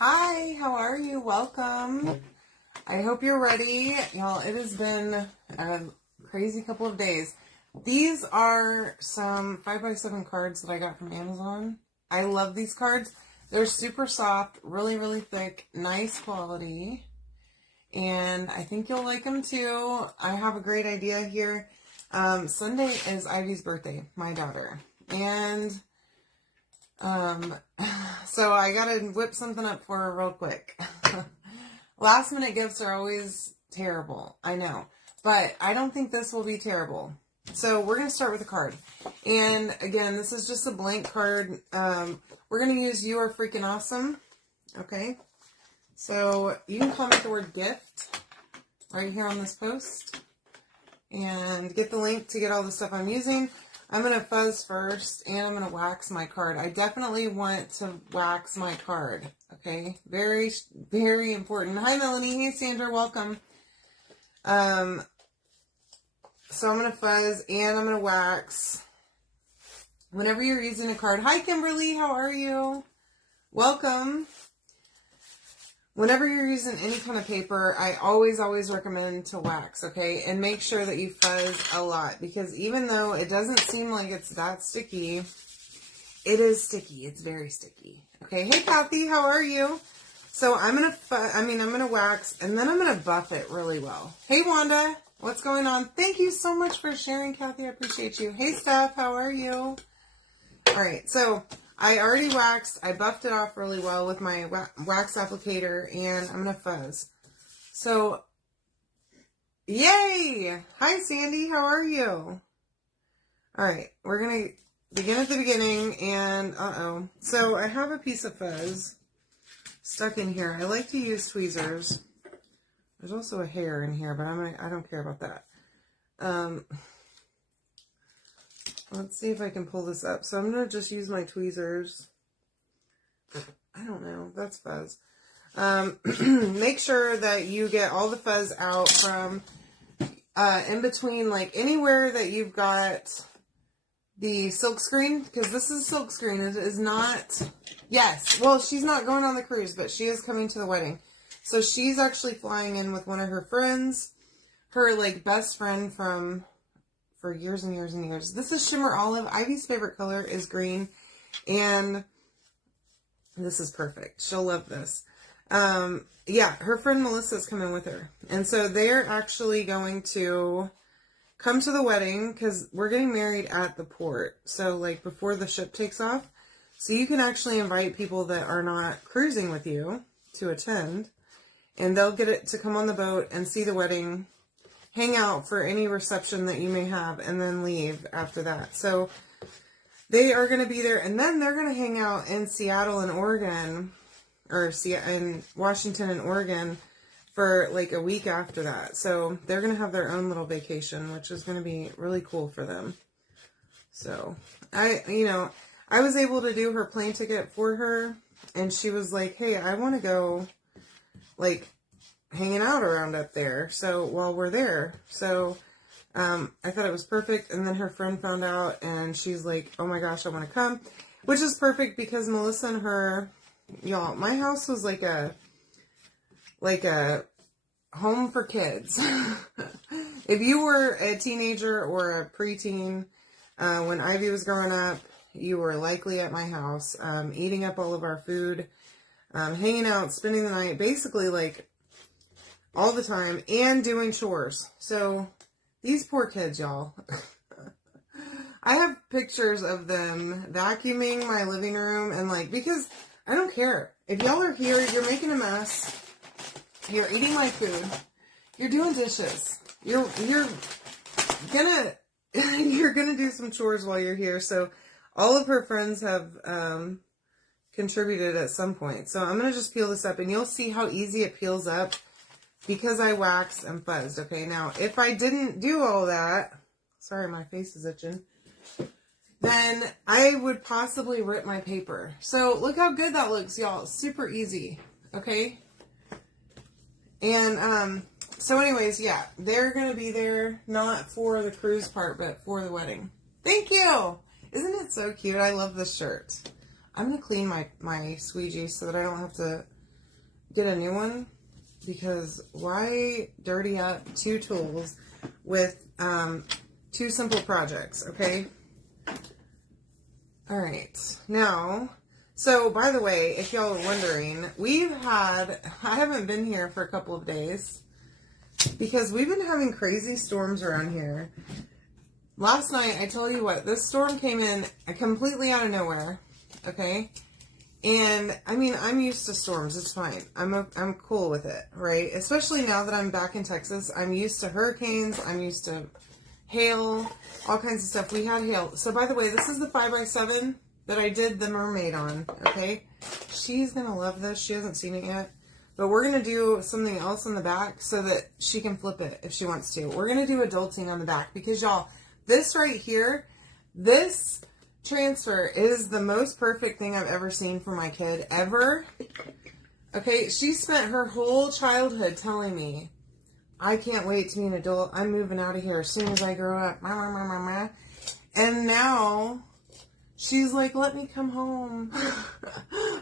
Hi, how are you? Welcome. I hope you're ready. Y'all, it has been a crazy couple of days. These are some 5x7 cards that I got from Amazon. I love these cards. They're super soft, really, really thick, nice quality. And I think you'll like them too. I have a great idea here. Sunday is Ivy's birthday, my daughter. And so I gotta whip something up for her real quick. Last minute gifts are always terrible, I know. But I don't think this will be terrible. So we're gonna start with a card. And again, this is just a blank card. We're gonna use You Are Freakin Awesome. Okay. So you can comment the word gift right here on this post. And get the link to get all the stuff I'm using. I'm going to fuzz first, and I'm going to wax my card. I definitely want to wax my card, okay? Very, very important. Hi, Melanie. Hey, Sandra. Welcome. So I'm going to fuzz, and I'm going to wax. Whenever you're using a card. Hi, Kimberly. How are you? Welcome. Whenever you're using any kind of paper, I always recommend to wax, okay? And make sure that you fuzz a lot, because even though it doesn't seem like it's that sticky, it is sticky. It's very sticky. Okay, hey Kathy, how are you? So I'm gonna wax, and then I'm gonna buff it really well. Hey Wanda, what's going on? Thank you so much for sharing, Kathy. I appreciate you. Hey Steph, how are you? All right, so I already waxed. I buffed it off really well with my wax applicator, and I'm going to fuzz. So, yay! Hi, Sandy. How are you? All right, we're going to begin at the beginning, and So, I have a piece of fuzz stuck in here. I like to use tweezers. There's also a hair in here, but I don't care about that. Let's see if I can pull this up. So I'm going to just use my tweezers. I don't know. That's fuzz. Make sure that you get all the fuzz out from in between, like anywhere that you've got the silk screen. Because this is silk screen. It is not... Yes. Well, she's not going on the cruise, but she is coming to the wedding. So she's actually flying in with one of her friends. Her, like, best friend from... for years and years and years. This is Shimmer Olive. Ivy's favorite color is green, and this is perfect. She'll love this. Yeah, her friend Melissa's coming with her, and so they're actually going to come to the wedding because we're getting married at the port, so like before the ship takes off. So you can actually invite people that are not cruising with you to attend, and they'll get it to come on the boat and see the wedding, hang out for any reception that you may have, and then leave after that. So they are going to be there, and then they're going to hang out in Seattle and Oregon, or in Washington and Oregon for like a week after that. So they're going to have their own little vacation, which is going to be really cool for them. So I was able to do her plane ticket for her, and she was like, hey, I want to go, like, hanging out around up there, so while we're there. So I thought it was perfect, and then her friend found out, and she's like, oh my gosh, I want to come, which is perfect because Melissa and her, y'all, my house was like a home for kids. If you were a teenager or a preteen when Ivy was growing up, you were likely at my house, eating up all of our food, hanging out, spending the night, basically like all the time, and doing chores. So these poor kids, y'all. I have pictures of them vacuuming my living room, and like, because I don't care. If y'all are here, you're making a mess, you're eating my food, you're doing dishes, you're gonna you're gonna do some chores while you're here. So all of her friends have contributed at some point. So I'm gonna just peel this up, and you'll see how easy it peels up because I waxed and fuzzed. Okay, now if I didn't do all that, sorry, my face is itching, then I would possibly rip my paper. So look how good that looks, y'all. Super easy. Okay. And so anyways, yeah, they're gonna be there not for the cruise part, but for the wedding. Thank you. Isn't it so cute? I love this shirt. I'm gonna clean my squeegee so that I don't have to get a new one, because why dirty up 2 tools with 2 simple projects, okay? All right, now, so by the way, if y'all are wondering, I haven't been here for a couple of days because we've been having crazy storms around here. Last night, I tell you what, this storm came in completely out of nowhere, okay? And I mean, I'm used to storms. It's fine. I'm cool with it, right? Especially now that I'm back in Texas. I'm used to hurricanes. I'm used to hail, all kinds of stuff. We had hail. So by the way, this is the 5x7 that I did the mermaid on, okay? She's going to love this. She hasn't seen it yet. But we're going to do something else on the back so that she can flip it if she wants to. We're going to do adulting on the back because, y'all, this right here, this transfer is the most perfect thing I've ever seen for my kid, ever. Okay, she spent her whole childhood telling me, I can't wait to be an adult. I'm moving out of here as soon as I grow up. And now she's like, let me come home.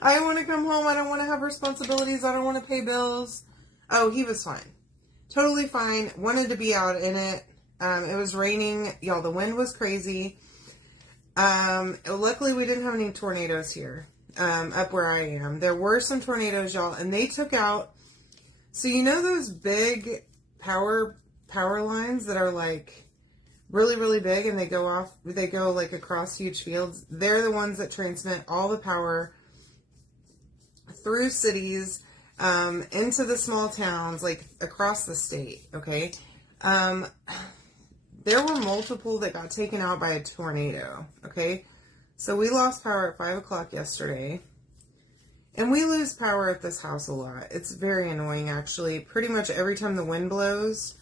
I want to come home. I don't want to have responsibilities. I don't want to pay bills. Oh, he was fine. Totally fine. Wanted to be out in it. It was raining. Y'all, the wind was crazy. Luckily we didn't have any tornadoes here, up where I am. There were some tornadoes, y'all, and they took out, so you know those big power lines that are like really, really big and they go like across huge fields? They're the ones that transmit all the power through cities, into the small towns, like across the state, okay? There were multiple that got taken out by a tornado, okay? So we lost power at 5 o'clock yesterday. And we lose power at this house a lot. It's very annoying, actually. Pretty much every time the wind blows,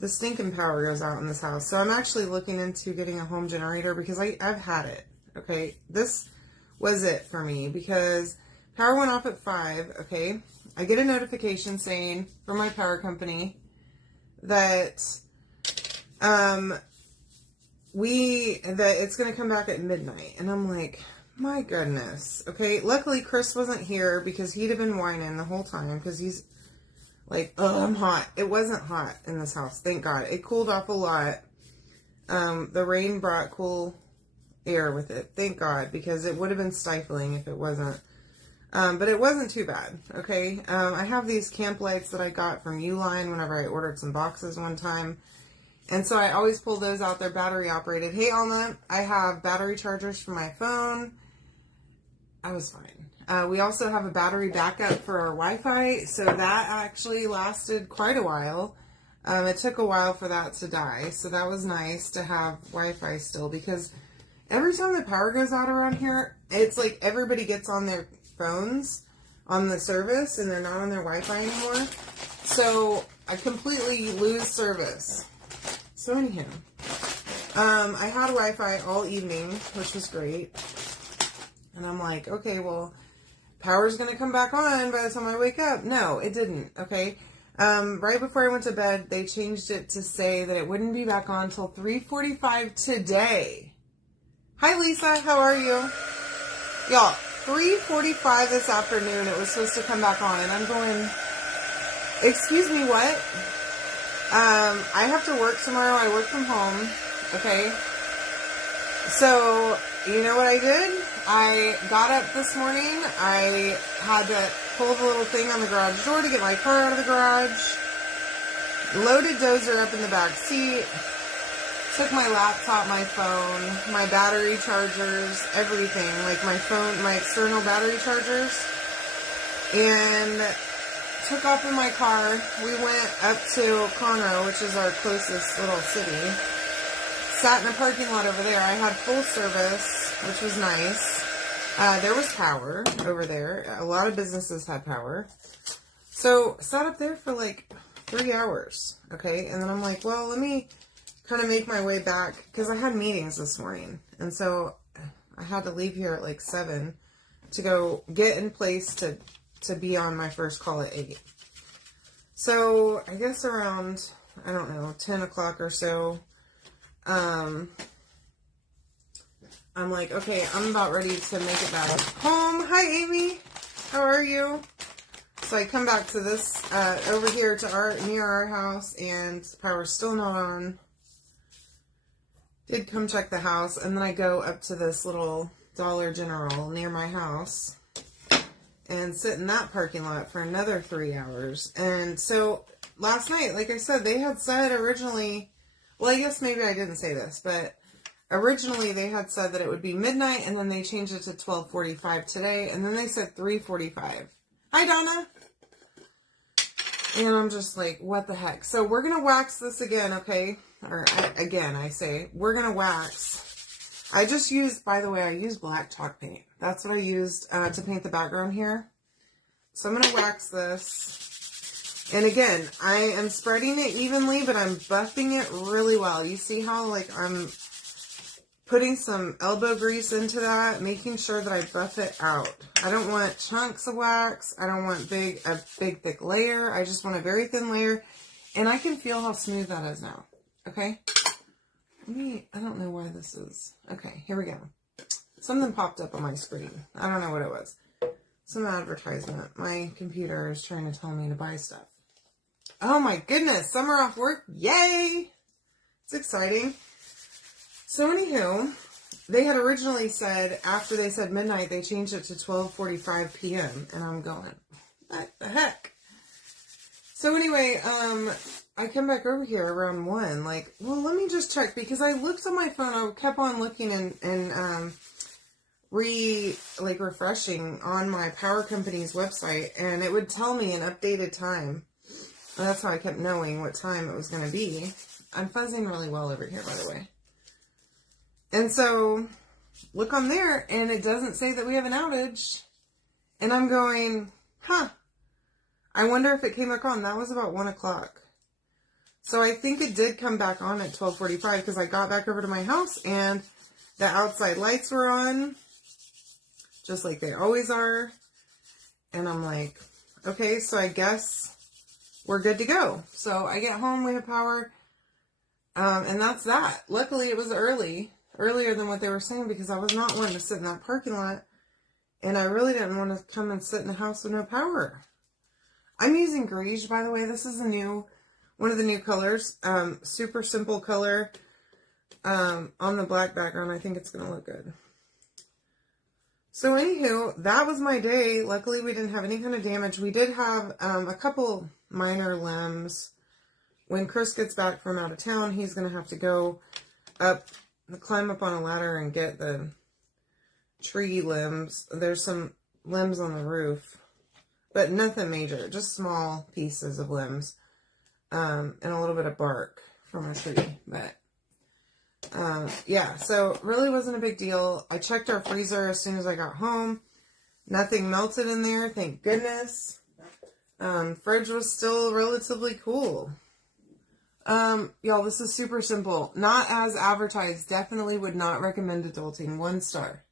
the stinking power goes out in this house. So I'm actually looking into getting a home generator because I've had it, okay? This was it for me because power went off at 5, okay? I get a notification saying from my power company that it's going to come back at midnight. And I'm like, my goodness. Okay. Luckily Chris wasn't here because he'd have been whining the whole time because he's like, oh, I'm hot. It wasn't hot in this house. Thank God. It cooled off a lot. The rain brought cool air with it. Thank God, because it would have been stifling if it wasn't. But it wasn't too bad. Okay. I have these camp lights that I got from Uline whenever I ordered some boxes one time. And so I always pull those out. They're battery operated. Hey, Alma, I have battery chargers for my phone. I was fine. We also have a battery backup for our Wi-Fi. So that actually lasted quite a while. It took a while for that to die. So that was nice to have Wi-Fi still, because every time the power goes out around here, it's like everybody gets on their phones on the service and they're not on their Wi-Fi anymore. So I completely lose service. So anyhow, I had Wi-Fi all evening, which was great. And I'm like, okay, well, power's going to come back on by the time I wake up. No, it didn't, okay? Right before I went to bed, they changed it to say that it wouldn't be back on until 3:45 today. Hi, Lisa. How are you? Y'all, 3:45 this afternoon, it was supposed to come back on. And I'm going, excuse me, what? I have to work tomorrow. I work from home. Okay. So, you know what I did? I got up this morning. I had to pull the little thing on the garage door to get my car out of the garage. Loaded Dozer up in the back seat. Took my laptop, my phone, my battery chargers, everything. Like my phone, my external battery chargers. And took off in my car. We went up to Conroe, which is our closest little city. Sat in a parking lot over there. I had full service, which was nice. There was power over there. A lot of businesses had power. So, sat up there for like 3 hours. Okay, and then I'm like, well, let me kind of make my way back, because I had meetings this morning. And so, I had to leave here at like 7 to go get in place to be on my first call at 8. So, I guess around, I don't know, 10 o'clock or so, I'm like, okay, I'm about ready to make it back home. Hi, Amy. How are you? So I come back to this, over here to near our house, and the power's still not on. Did come check the house, and then I go up to this little Dollar General near my house and sit in that parking lot for another 3 hours. And so last night, like I said, they had said originally, well, I guess maybe I didn't say this, but originally they had said that it would be midnight, and then they changed it to 12:45 today, and then they said 3:45. Hi, Donna. And I'm just like, what the heck? So we're going to wax this again, okay? Or again, I say, we're going to wax. I just used, by the way, I used black chalk paint. That's what I used to paint the background here. So I'm going to wax this. And again, I am spreading it evenly, but I'm buffing it really well. You see how, like, I'm putting some elbow grease into that, making sure that I buff it out. I don't want chunks of wax. I don't want a big thick layer. I just want a very thin layer. And I can feel how smooth that is now. Okay? I don't know why this is. Okay, here we go. Something popped up on my screen. I don't know what it was. Some advertisement. My computer is trying to tell me to buy stuff. Oh my goodness, summer off work. Yay! It's exciting. So anywho, they had originally said, after they said midnight, they changed it to 12:45 p.m. And I'm going, what the heck? So anyway, I come back over here around 1, like, well, let me just check, because I looked on my phone, I kept on looking and refreshing on my power company's website, and it would tell me an updated time. And that's how I kept knowing what time it was going to be. I'm fuzzing really well over here, by the way. And so, look on there, and it doesn't say that we have an outage. And I'm going, huh. I wonder if it came back on. That was about 1 o'clock. So I think it did come back on at 12:45, because I got back over to my house, and the outside lights were on, just like they always are. And I'm like, okay, so I guess we're good to go. So I get home, we have power, and that's that. Luckily, it was earlier than what they were saying, because I was not wanting to sit in that parking lot, and I really didn't want to come and sit in a house with no power. I'm using Greige, by the way. This is one of the new colors. Super simple color on the black background. I think it's going to look good. So anywho, that was my day. Luckily, we didn't have any kind of damage. We did have a couple minor limbs. When Chris gets back from out of town, he's going to have to go climb up on a ladder and get the tree limbs. There's some limbs on the roof, but nothing major, just small pieces of limbs, and a little bit of bark from a tree. But yeah, so really wasn't a big deal. I checked our freezer as soon as I got home. Nothing melted in there, thank goodness. Fridge was still relatively cool. Y'all, this is super simple. Not as advertised. Definitely would not recommend adulting. 1 star.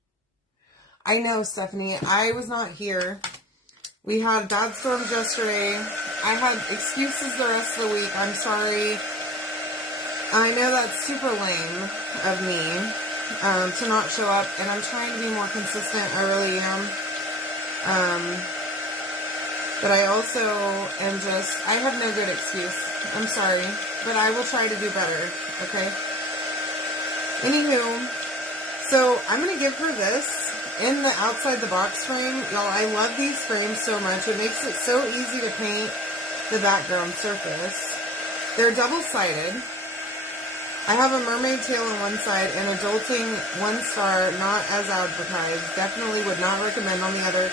I know, Stephanie. I was not here. We had bad storms yesterday. I had excuses the rest of the week. I'm sorry. I know that's super lame of me to not show up, and I'm trying to be more consistent. I really am. But I also am I have no good excuse. I'm sorry. But I will try to do better, okay? Anywho, so I'm going to give her this in the outside the box frame. Y'all, I love these frames so much. It makes it so easy to paint the background surface. They're double-sided. I have a mermaid tail on one side and adulting 1 star, not as advertised. Definitely would not recommend on the other.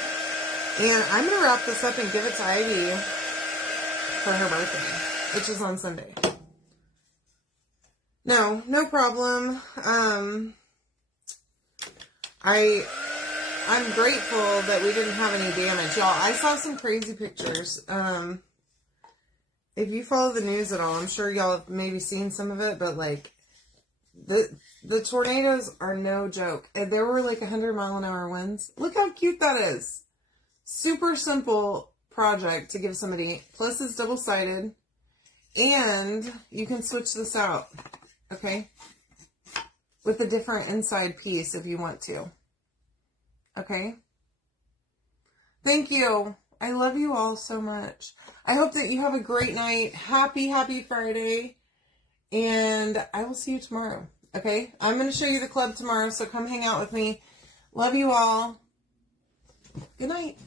And I'm going to wrap this up and give it to Ivy for her birthday, which is on Sunday. No problem. I'm grateful that we didn't have any damage. Y'all, I saw some crazy pictures. If you follow the news at all, I'm sure y'all have maybe seen some of it, but like, the tornadoes are no joke. And there were like 100-mile-an-hour winds. Look how cute that is. Super simple project to give somebody. Plus it's double-sided. And you can switch this out. Okay? With a different inside piece if you want to. Okay? Thank you. I love you all so much. I hope that you have a great night. Happy Friday. And I will see you tomorrow. Okay? I'm going to show you the club tomorrow, so come hang out with me. Love you all. Good night.